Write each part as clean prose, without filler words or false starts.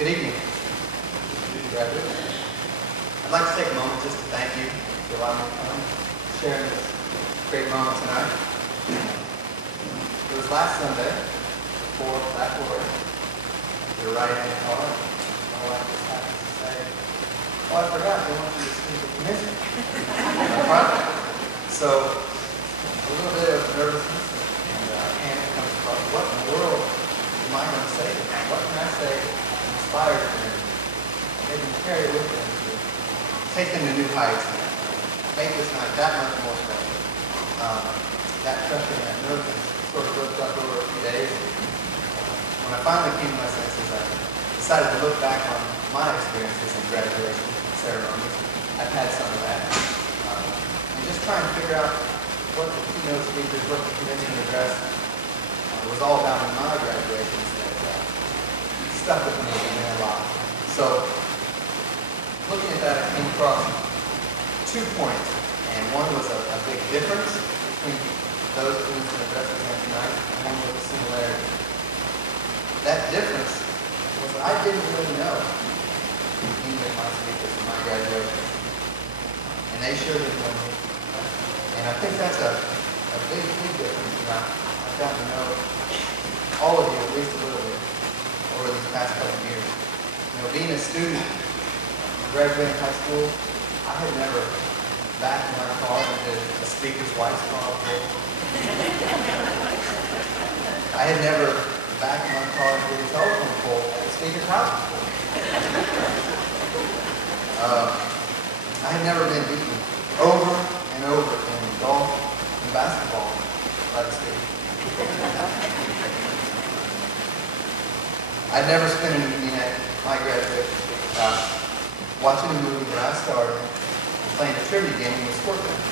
Good evening. I'd like to take a moment just to thank you for allowing me to come and share this great moment tonight. It was last Sunday, before that word, we were riding in the car, and my wife just happened to say, "Oh, I forgot, they want you to speak at commission." So, a little bit of nervousness and panic comes across. What in the world am I going to say to them? What can I say that inspires them? Maybe carry it with them to take them to new heights and make this night that much more special. That pressure and that nervousness sort of built up over a few days. When I finally came to my senses, I decided to look back on my experiences in graduation ceremonies. I've had some of that. And just try and figure out what the keynote speakers, what the convention address was all about in my graduations that stuck with me and meant a lot. So, looking at that, I came across 2 points, and one was a big difference between those commencement addresses and tonight, and one was a similarity. That difference was that I didn't really know any of my speakers in my graduation, and they sure didn't know me. And I think that's a big, big difference. And I've gotten to know all of you at least a little bit over these past couple of years. You know, being a student, graduating high school, I had never backed my car into a speaker's wife's car before. I had never backed my car into a telephone pole at the speaker's house before. I had never been beaten over and over in golf and basketball by the speaker. I'd never spent an evening at my graduation speaker's house watching a movie that I starred in and playing a trivia game with sport band.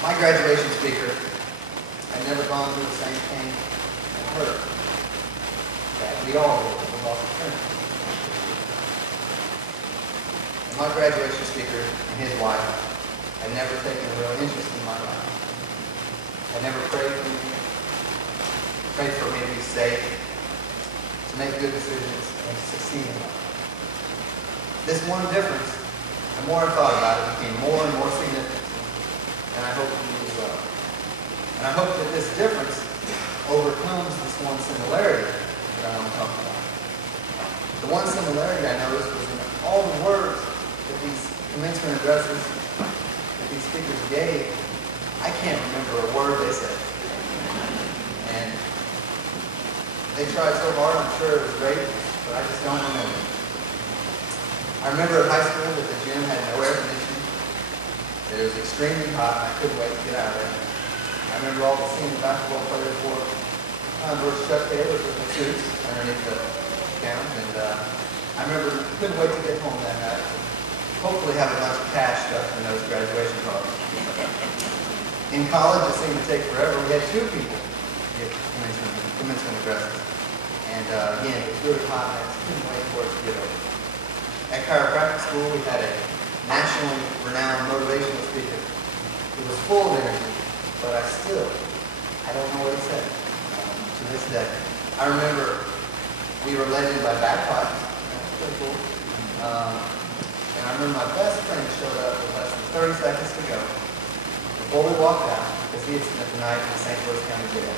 My graduation speaker had never gone through the same pain and hurt that we all did with the loss of friends. And my graduation speaker and his wife had never taken a real interest in my life. Had never prayed for me, prayed for me to be safe, to make good decisions, and to succeed in life. This one difference, the more I thought about it, became more and more significant. And I hope you as well. And I hope that this difference overcomes this one similarity that I want to talk about. The one similarity I noticed was in all the words that these commencement addresses that these speakers gave. I can't remember a word they said. And they tried so hard, I'm sure it was great, but I just don't remember. I remember at high school that the gym had no air conditioning, that it was extremely hot, and I couldn't wait to get out of there. I remember all the senior basketball players wore Converse Chuck Taylors with their suits underneath the gowns, and I remember couldn't wait to get home that night. Hopefully have a bunch of cash stuffed in those graduation cards. In college, it seemed to take forever. We had 2 people get commencement addresses. And again, it was really hot, and I just couldn't wait for it to get over. At chiropractic school, we had a nationally renowned motivational speaker who was full of energy, but I don't know what he said to this day. I remember we were led in by bagpipes. That's pretty cool. And I remember my best friend showed up with less than 30 seconds to go before we walked out, because he had spent the night in the St. Louis County Jail.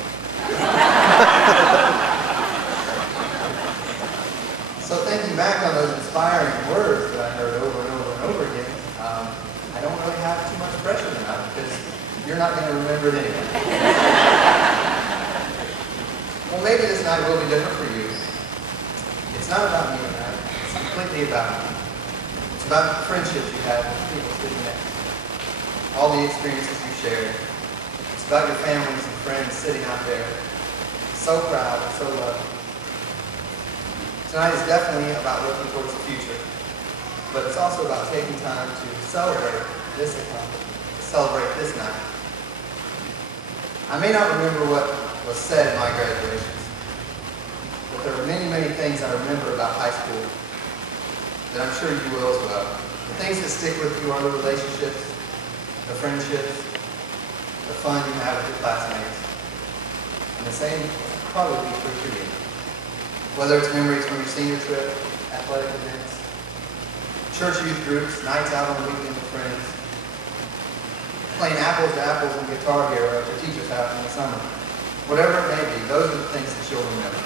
So thinking back on those inspiring words that I heard over and over and over again, I don't really have too much pressure tonight, because you're not going to remember it anyway. Well, maybe this night will be different for you. It's not about me tonight. It's completely about me. It's about the friendships you have with people sitting next to you. All the experiences you shared. It's about your families and friends sitting out there, so proud and so loving. Tonight is definitely about looking towards the future, but it's also about taking time to celebrate this accomplishment, to celebrate this night. I may not remember what was said in my graduations, but there are many, many things I remember about high school that I'm sure you will as well. The things that stick with you are the relationships, the friendships, the fun you have with your classmates, and the same will probably be true for you. Whether it's memories from your senior trip, athletic events, church youth groups, nights out on the weekend with friends, playing apples to apples and Guitar Hero at your teacher's house in the summer. Whatever it may be, those are the things that you'll remember.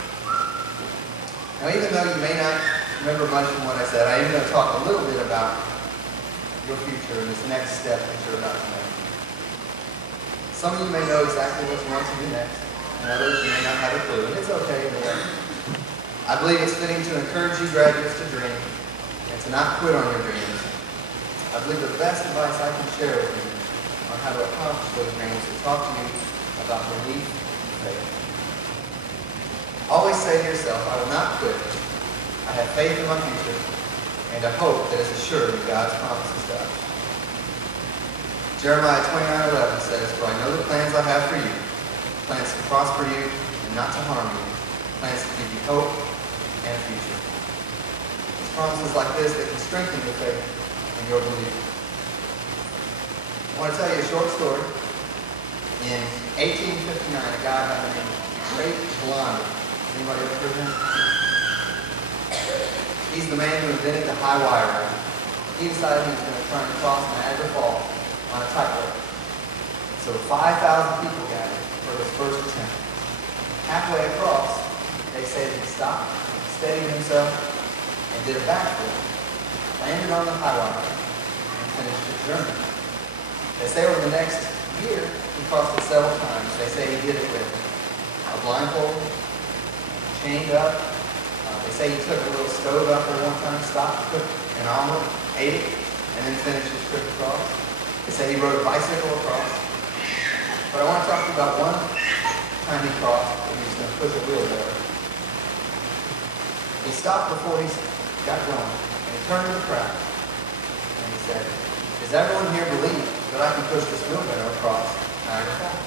Now, even though you may not remember much from what I said, I am going to talk a little bit about your future and this next step that you're about to make. Some of you may know exactly what you want to do next, and others you may not have a clue, and it's okay. I believe it's fitting to encourage you graduates to dream and to not quit on your dreams. I believe the best advice I can share with you on how to accomplish those dreams is to talk to you about belief and faith. Always say to yourself, I will not quit. I have faith in my future and a hope that is assured of God's promises to us. Jeremiah 29:11 says, For I know the plans I have for you, plans to prosper you and not to harm you, plans to give you hope and a future. It's promises like this that can strengthen your faith and your belief. I want to tell you a short story. In 1859, a guy by the name of Great Blondie. Anybody ever heard of him? He's the man who invented the high wire ring. He decided he was going to try and cross Niagara Falls on a tightrope. So 5,000 people gathered for his first attempt. Halfway across, they say that he stopped, steadied himself, and did a backflip, landed on the high wire, and finished his journey. They say over the next year, he crossed it several times. They say he did it with a blindfold, chained up. They say he took a little stove out there one time, stopped, cooked an omelet, ate it, and then finished his trip across. They say he rode a bicycle across. But I want to talk to you about one time he crossed when he was going to push a wheelbarrow. He stopped before he got going, and he turned to the crowd, and he said, Does everyone here believe that I can push this wheelbarrow across Niagara Falls?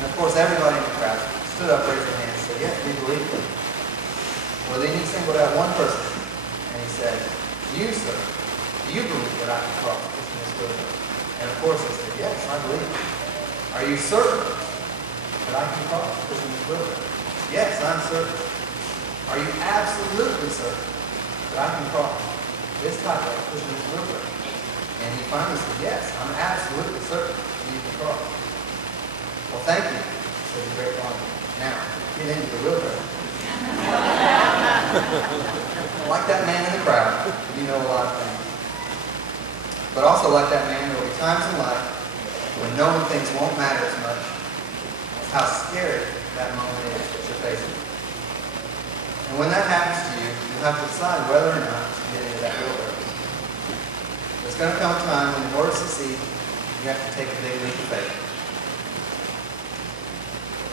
And of course, everybody in the crowd stood up, raised their hands, and said, Yes, we believe it. Well, then he singled out one person, and he said, You, sir, do you believe that I can cross pushing this wheelbarrow? And of course, he said, Yes, I believe it. Are you certain that I can cross pushing this wheelbarrow? Yes, I'm certain. Are you absolutely certain that I can cross this tightrope pushing this wheelbarrow? And he finally said, Yes, I'm absolutely certain that you can cross. Well, thank you, said the Great Blondie. Now, get into the wheelbarrow. Like that man in the crowd, you know a lot of things. But also like that man, there will be times in life when knowing things won't matter as much as how scary that moment is that you're facing. And when that happens to you, you'll have to decide whether or not to get into that wheelbarrow. There's going to come a time when in order to succeed, you have to take a big leap of faith.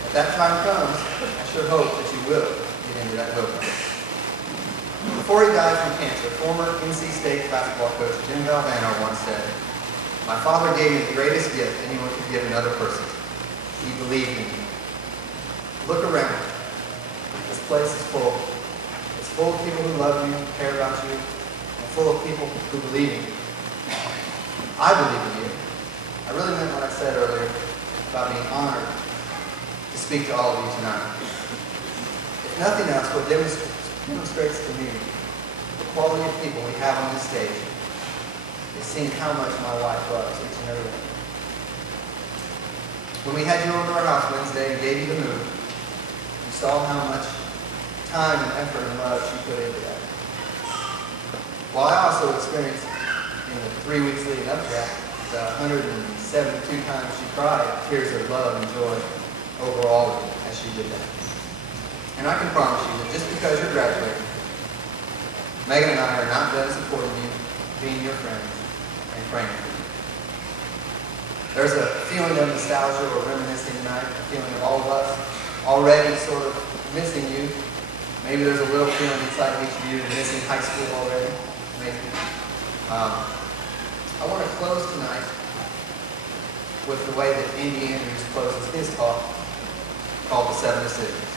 If that time comes, I sure hope that you will get into that wheelbarrow. Before he died from cancer, former NC State basketball coach Jim Valvano once said, My father gave me the greatest gift anyone could give another person. He believed in me. Look around. This place is full. It's full of people who love you, care about you, and full of people who believe in you. I believe in you. I really meant what I said earlier about being honored to speak to all of you tonight. If nothing else, what demonstrates to me the quality of people we have on this stage is seeing how much my wife loves each and every one. When we had you over to our house Wednesday and gave you the move, you saw how much time and effort and love she put into that. While I also experienced in the 3 weeks leading up to that, the 172 times she cried tears of love and joy over all of you as she did that. And I can promise you that just because you're graduating, Megan and I are not done supporting you, being your friends, and praying for you. There's a feeling of nostalgia or reminiscing tonight, a feeling of all of us already sort of missing you. Maybe there's a little feeling inside each of you missing high school already. Maybe. I want to close tonight with the way that Andy Andrews closes his talk called The 7 Decisions.